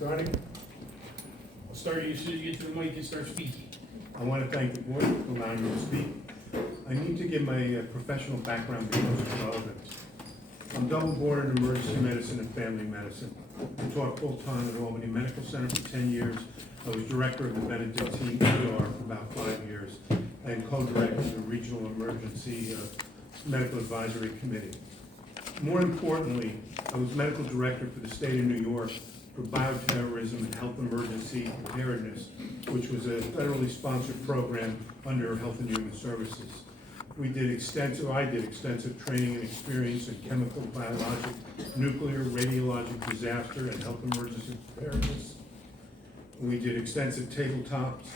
Starting, I'll start you as soon as you get to the mic and start speaking. I want to thank the board for allowing me to speak. I need to give my professional background because it's relevant. I'm double board in emergency medicine and family medicine. I taught full-time at Albany Medical Center for 10 years. I was director of the Benedictine ER for about 5 years and co-director of the Regional Emergency Medical Advisory Committee. More importantly, I was medical director for the state of New York for bioterrorism and health emergency preparedness, which was a federally sponsored program under Health and Human Services. I did extensive training and experience in chemical, biologic, nuclear, radiologic disaster, and health emergency preparedness. We did extensive tabletops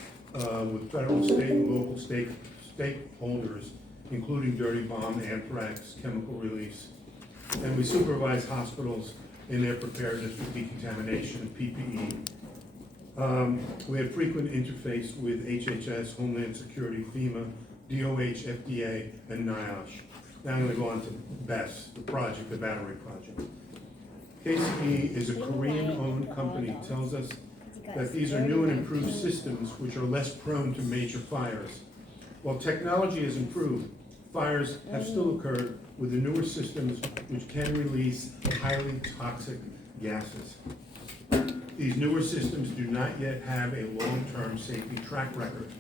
with federal, state, and local stakeholders, including dirty bomb, anthrax, chemical release. And we supervise hospitals in their preparedness for decontamination and PPE. We had frequent interface with HHS, Homeland Security, FEMA, DOH, FDA, and NIOSH. Now I'm going to go on to BESS, the project, the battery project. KCE is a Korean-owned company. Tells us that these are new and improved systems which are less prone to major fires. While technology has improved, fires have still occurred with the newer systems which can release highly toxic gases. These newer systems do not yet have a long-term safety track record.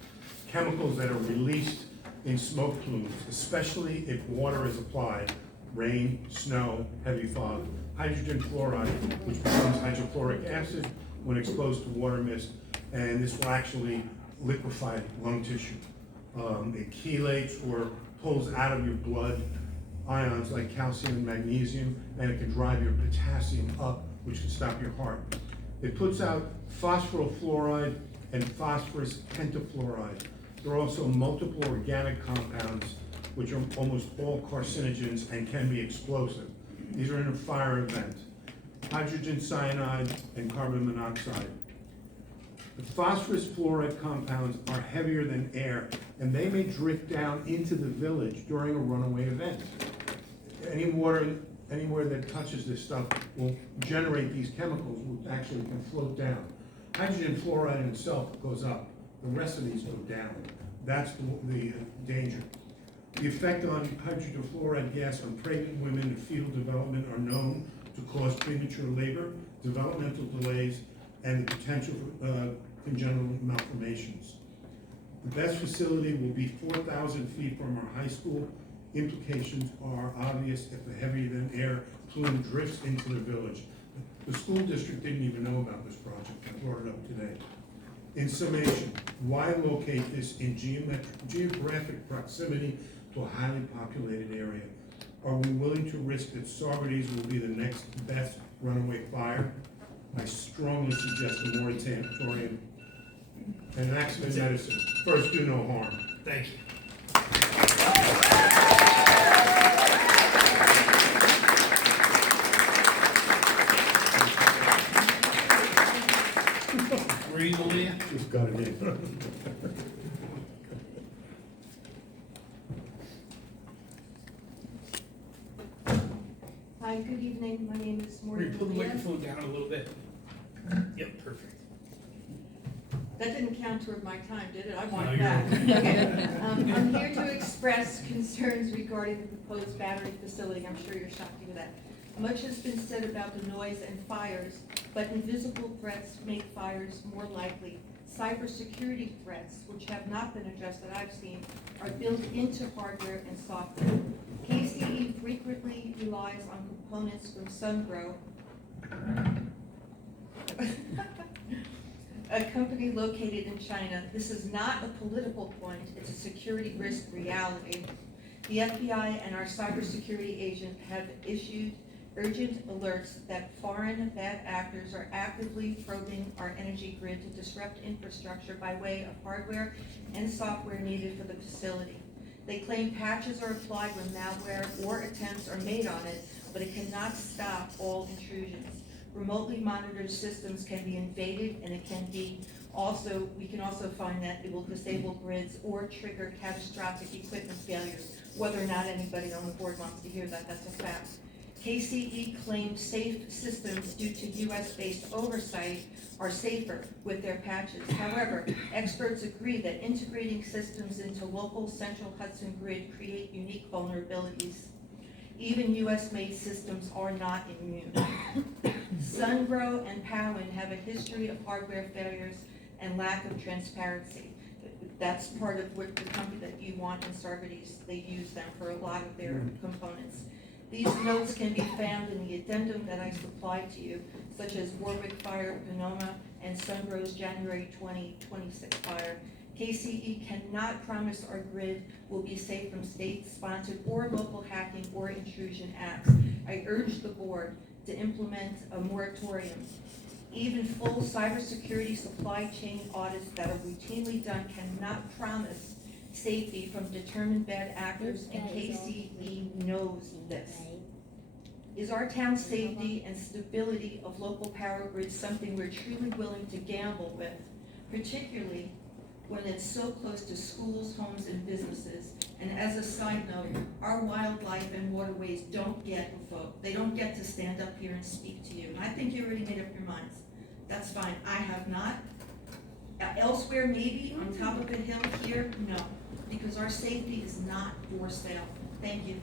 Chemicals that are released in smoke plumes, especially if water is applied, rain, snow, heavy fog, hydrogen fluoride, which becomes hydrochloric acid when exposed to water mist, and this will actually liquefy lung tissue. It chelates or pulls out of your blood ions like calcium and magnesium, and it can drive your potassium up, which can stop your heart. It puts out phosphorofluoride and phosphorus pentafluoride. There are also multiple organic compounds, which are almost all carcinogens and can be explosive. These are in a fire event. Hydrogen cyanide and carbon monoxide. The phosphorus fluoride compounds are heavier than air, and they may drift down into the village during a runaway event. Any water, anywhere that touches this stuff will generate these chemicals, which actually can float down. Hydrogen fluoride in itself goes up. The rest of these go down. That's the danger. The effect on hydrogen fluoride gas on pregnant women and fetal development are known to cause premature labor, developmental delays, and the potential for congenital malformations. The BESS facility will be 4,000 feet from our high school. Implications are obvious if the heavier than air plume drifts into the village. The school district didn't even know about this project. I brought it up today. In summation, why locate this in geographic proximity to a highly populated area? Are we willing to risk that Saugerties will be the next best runaway fire? I strongly suggest a moratorium and accident medicine. First, do no harm. Thank you. Breathe on you. Just got it in. Hi, good evening. My name is Will Maureen you pull the Leah. microphone down a little bit? Yep, perfect. That didn't count toward my time, did it? I No, want you're that. okay. Okay. I'm here to express concerns regarding the proposed battery facility. I'm sure you're shocked to hear that. Much has been said about the noise and fires, but invisible threats make fires more likely. Cybersecurity threats, which have not been addressed that I've seen, are built into hardware and software. KCE frequently relies on components from Sungrow, a company located in China. This is not a political point, it's a security risk reality. The FBI and our cybersecurity agent have issued urgent alerts that foreign bad actors are actively probing our energy grid to disrupt infrastructure by way of hardware and software needed for the facility. They claim patches are applied when malware or attempts are made on it, but it cannot stop all intrusions. Remotely monitored systems can be invaded, and it can be also, we can also find that it will disable grids or trigger catastrophic equipment failures. Whether or not anybody on the board wants to hear that, that's a fact. KCE claimed safe systems due to US-based oversight are safer with their patches. However, experts agree that integrating systems into local central Hudson grid create unique vulnerabilities. Even US-made systems are not immune. Sungrow and Powin have a history of hardware failures and lack of transparency. That's part of what the company that you want in Sardites, they use them for a lot of their components. These notes can be found in the addendum that I supplied to you, such as Warwick Fire, Sonoma, and Sungrow's January 2026 fire. KCE cannot promise our grid will be safe from state-sponsored or local hacking or intrusion acts. I urge the board to implement a moratorium. Even full cybersecurity supply chain audits that are routinely done cannot promise safety from determined bad actors, and KCE knows this. Is our town's safety and stability of local power grids something we're truly willing to gamble with, particularly when it's so close to schools, homes, and businesses? And as a side note, our wildlife and waterways don't get a vote. They don't get to stand up here and speak to you. And I think you already made up your minds. That's fine. I have not. Elsewhere, maybe, on top of a hill. Here, no. Because our safety is not for sale. Thank you.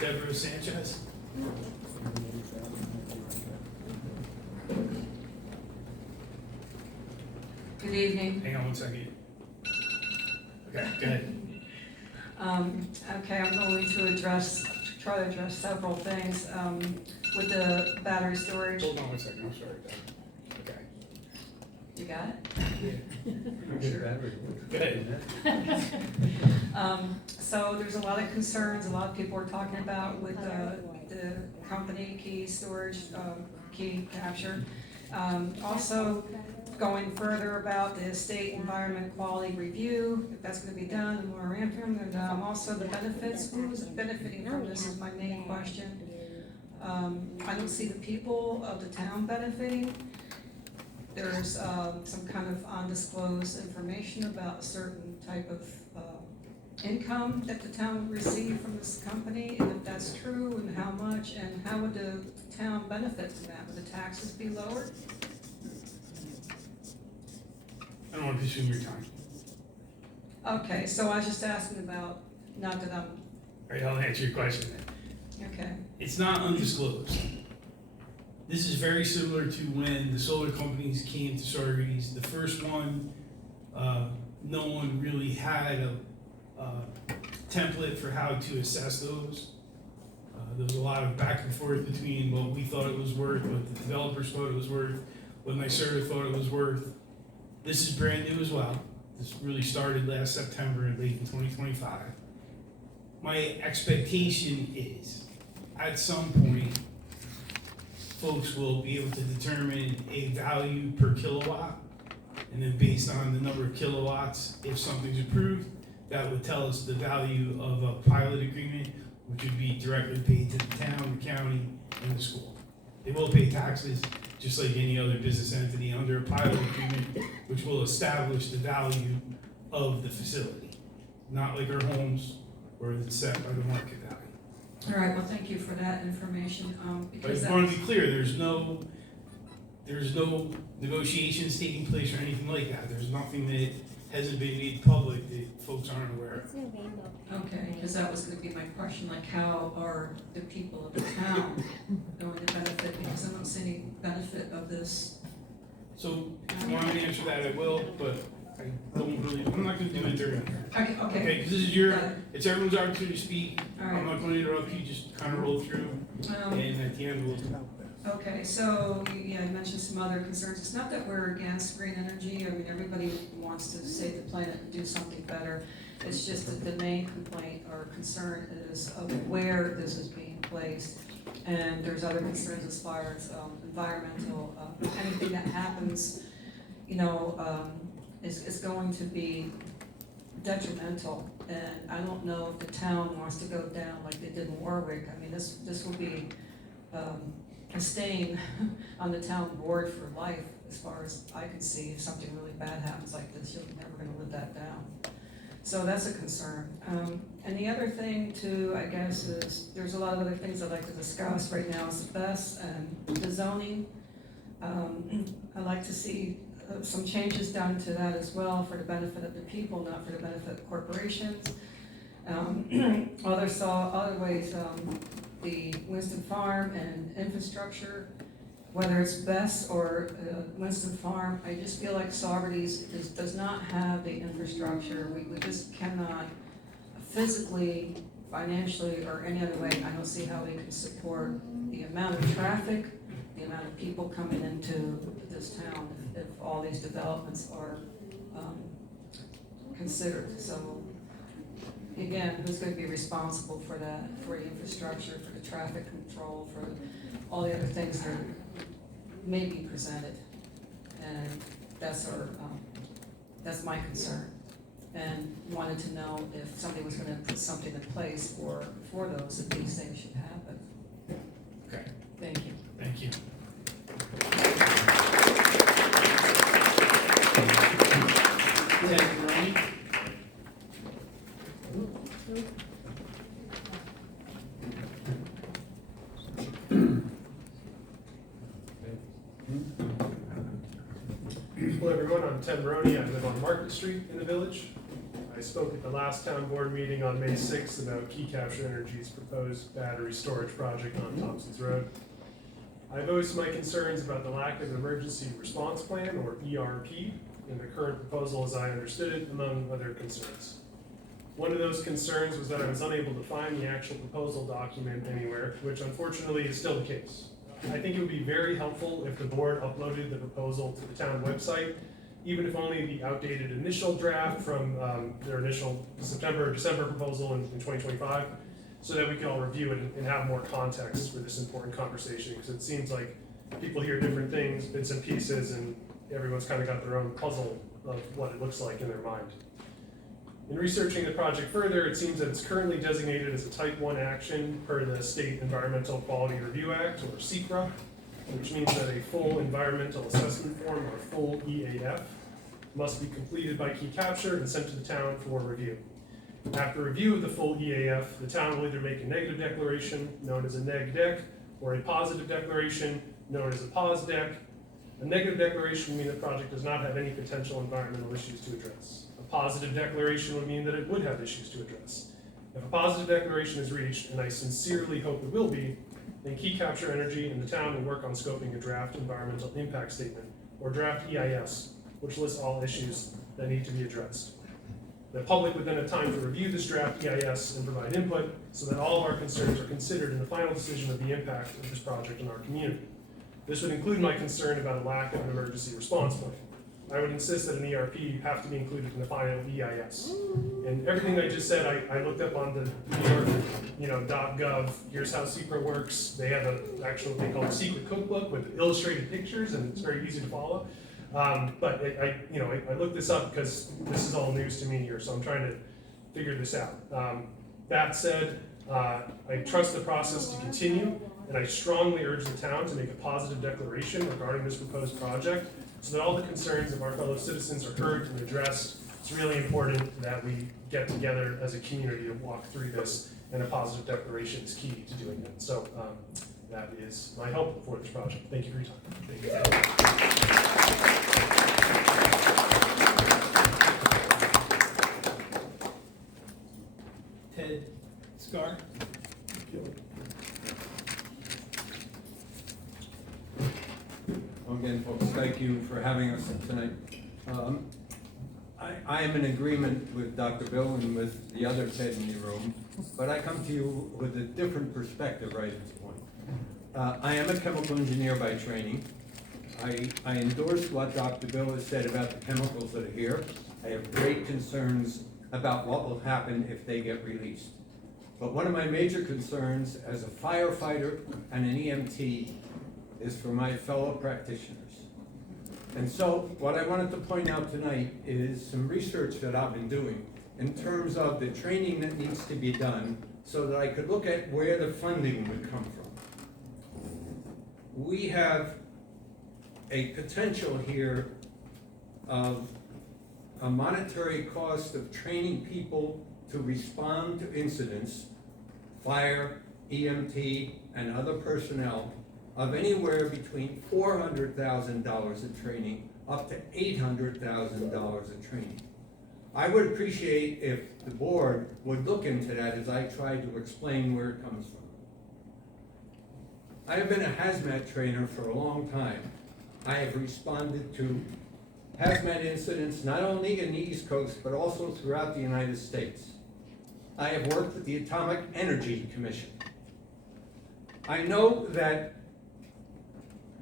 Deborah Sanchez. Good evening. Hang on one second. Okay, go ahead. Okay, I'm going to try to address several things. With the battery storage, Hold on one second, I'm sorry. Okay. you got it? Go ahead. So there's a lot of concerns, a lot of people are talking about with the company key storage, key capture. Also going further about the state environment quality review, if that's gonna be done, the moratorium, and also the benefits, who's benefiting from this is my main question. I don't see the people of the town benefiting. There's some kind of undisclosed information about a certain type of income that the town would receive from this company, and if that's true, and how much, and how would the town benefit from that? Would the taxes be lowered? I don't want to consume your time. Okay, so I was just asking about, not that I'm, All right, I'll answer your question then. okay, It's not undisclosed. This is very similar to when the solar companies came to Sardites. The first one, no one really had a template for how to assess those. There was a lot of back and forth between what we thought it was worth, what the developers thought it was worth, what NYSERDA thought it was worth. This is brand new as well. This really started last September and late in 2025. My expectation is, at some point, folks will be able to determine a value per kilowatt, and then based on the number of kilowatts, if something's approved, that would tell us the value of a pilot agreement, which would be directly paid to the town, the county, and the school. They will pay taxes, just like any other business entity, under a pilot agreement, which will establish the value of the facility. Not like our homes, where it's set by the market value. all right, well, thank you for that information, But because I want to be clear, there's no negotiations taking place or anything like that. There's nothing that hasn't been made public that folks aren't aware of. okay, because that was gonna be my question, like, how are the people of the town going to benefit, because I don't see any benefit of this. So, if you want me to answer that, I will, but I don't really, I'm not gonna do it during. Okay, Okay, because this is it's everyone's opportunity to speak. all I'm right. not gonna interrupt you, just kind of roll through, and at the end we'll. Okay, so, you mentioned some other concerns. It's not that we're against green energy. I mean, everybody wants to save the planet and do something better. It's just that the main complaint or concern is of where this is being placed. And there's other concerns as far as environmental, anything that happens, is going to be detrimental. And I don't know if the town wants to go down like they did in Warwick. I mean, this will be a stain on the town board for life, as far as I can see, if something really bad happens like this, you're never gonna live that down. So that's a concern. And the other thing too, I guess, is there's a lot of other things I'd like to discuss right now is the BES and the zoning. I'd like to see some changes done to that as well for the benefit of the people, not for the benefit of corporations. Other ways, the Winston Farm and infrastructure, whether it's BES or Winston Farm, I just feel like Saugerties does not have the infrastructure. We just cannot physically, financially, or any other way, I don't see how they can support the amount of traffic, the amount of people coming into this town if all these developments are considered. So again, who's going to be responsible for that, for the infrastructure, for the traffic control, for all the other things that may be presented? And that's that's my concern. And wanted to know if somebody was going to put something in place for those, if these things should happen. Okay, Thank you. thank you. Ted Maroney? Hello everyone, I'm Ted Maroney. I live on Market Street in the village. I spoke at the last town board meeting on May 6th about Key Capture Energy's proposed battery storage project on Thompson's Road. I voiced my concerns about the lack of an emergency response plan, or ERP, in the current proposal as I understood it, among other concerns. One of those concerns was that I was unable to find the actual proposal document anywhere, which unfortunately is still the case. I think it would be very helpful if the board uploaded the proposal to the town website, even if only the outdated initial draft from their initial September or December proposal in 2025, so that we can all review it and have more context for this important conversation, because it seems like people hear different things, bits and pieces, and everyone's kind of got their own puzzle of what it looks like in their mind. In researching the project further, it seems that it's currently designated as a Type 1 action per the State Environmental Quality Review Act, or SEQRA, which means that a full environmental assessment form, or full EAF, must be completed by Key Capture and sent to the town for review. After review of the full EAF, the town will either make a negative declaration, known as a neg-dec, or a positive declaration, known as a pos-dec. A negative declaration would mean the project does not have any potential environmental issues to address. A positive declaration would mean that it would have issues to address. If a positive declaration is reached, and I sincerely hope it will be, then Key Capture Energy and the town will work on scoping a draft environmental impact statement, or draft EIS, which lists all issues that need to be addressed. The public would then have time to review this draft EIS and provide input, so that all of our concerns are considered in the final decision of the impact of this project in our community. This would include my concern about a lack of an emergency response plan. I would insist that an ERP have to be included in the final EIS. And everything I just said, I looked up on the New York, .gov. Here's how SEQRA works. They have an actual thing called a secret cookbook with illustrated pictures, and it's very easy to follow. But I looked this up because this is all news to me here, so I'm trying to figure this out. That said, I trust the process to continue, and I strongly urge the town to make a positive declaration regarding this proposed project, so that all the concerns of our fellow citizens are heard and addressed. It's really important that we get together as a community to walk through this, and a positive declaration is key to doing it. So that is my hope for this project. Thank you for your time. Thank you. Ted Scar? Again, folks, thank you for having us tonight. I am in agreement with Dr. Bill and with the other Ted in the room, but I come to you with a different perspective right at this point. I am a chemical engineer by training. I endorse what Dr. Bill has said about the chemicals that are here. I have great concerns about what will happen if they get released. But one of my major concerns as a firefighter and an EMT is for my fellow practitioners. And so what I wanted to point out tonight is some research that I've been doing in terms of the training that needs to be done so that I could look at where the funding would come from. We have a potential here of a monetary cost of training people to respond to incidents, fire, EMT, and other personnel, of anywhere between $400,000 of training up to $800,000 of training. I would appreciate if the board would look into that as I try to explain where it comes from. I have been a hazmat trainer for a long time. I have responded to hazmat incidents not only in the East Coast, but also throughout the United States. I have worked with the Atomic Energy Commission. I know that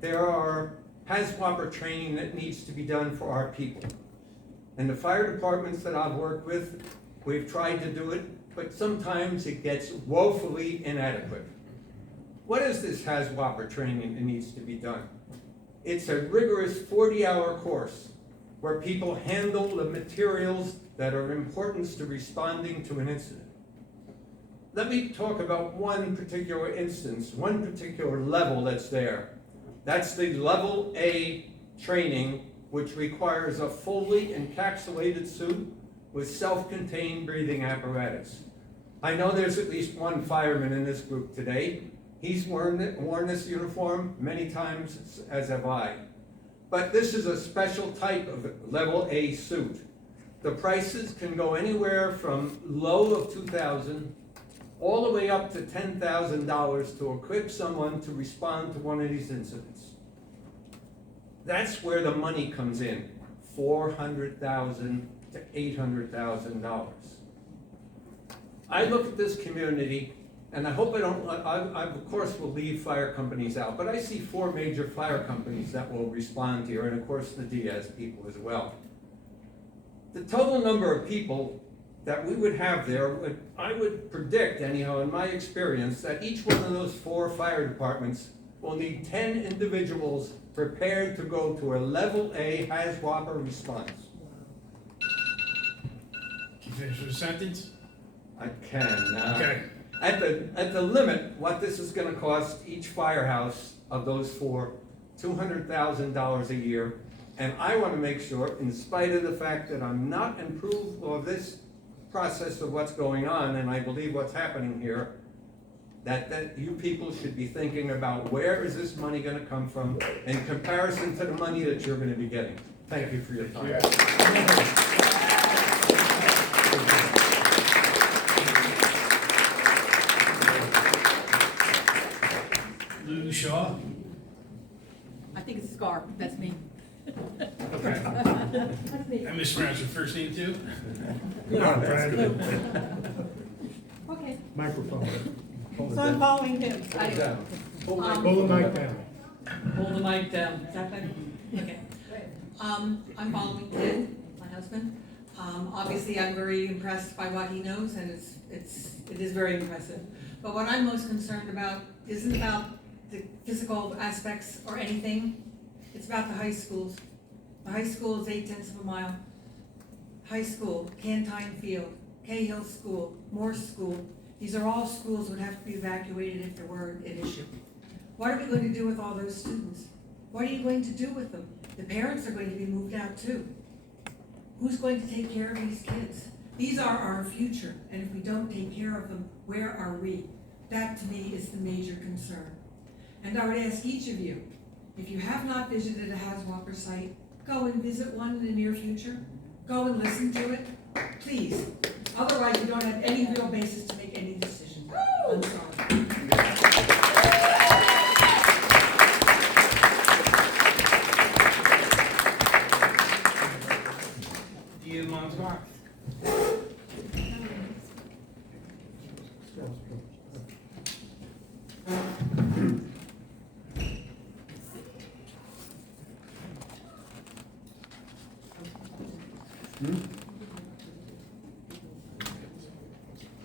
there are HAZWOPER training that needs to be done for our people. In the fire departments that I've worked with, we've tried to do it, but sometimes it gets woefully inadequate. What is this HAZWOPER training that needs to be done? It's a rigorous 40-hour course where people handle the materials that are of importance to responding to an incident. Let me talk about one particular instance, one particular level that's there. That's the level A training, which requires a fully encapsulated suit with self-contained breathing apparatus. I know there's at least one fireman in this group today. He's worn this uniform many times, as have I. But this is a special type of level A suit. The prices can go anywhere from low of $2,000 all the way up to $10,000 to equip someone to respond to one of these incidents. That's where the money comes in, $400,000 to $800,000. I look at this community, and I hope I of course will leave fire companies out, but I see 4 major fire companies that will respond here, and of course the Diaz people as well. The total number of people that we would have there, I would predict, anyhow, in my experience, that each one of those 4 fire departments will need 10 individuals prepared to go to a level A HAZWOPER response. Can you finish with a sentence? I can. Okay. At the limit, what this is gonna cost each firehouse of those 4, $200,000 a year. And I wanna make sure, in spite of the fact that I'm not in approval of this process of what's going on, and I believe what's happening here, that you people should be thinking about where is this money gonna come from in comparison to the money that you're gonna be getting. Thank you for your time. Lou Shaw? I think it's Scar, that's me. Okay. I mispronounced your first name too? Come on, Brad. Okay, Microphone. so I'm following him. Hold down. Pull the mic down. Hold the mic down. Is that better? Okay. I'm following Ted, my husband. Obviously, I'm very impressed by what he knows, and it is very impressive. But what I'm most concerned about isn't about the physical aspects or anything. It's about the high schools. The high school is 0.8 of a mile. High school, Cantine Field, Cahill School, Morse School. These are all schools that would have to be evacuated if there were an issue. What are we going to do with all those students? What are you going to do with them? The parents are going to be moved out too. Who's going to take care of these kids? These are our future, and if we don't take care of them, where are we? That to me is the major concern. And I would ask each of you, if you have not visited a HAZWOPER site, go and visit one in the near future. Go and listen to it, please. Otherwise, you don't have any real basis to make any decisions. I'm sorry. Dia Montemar. Hmm?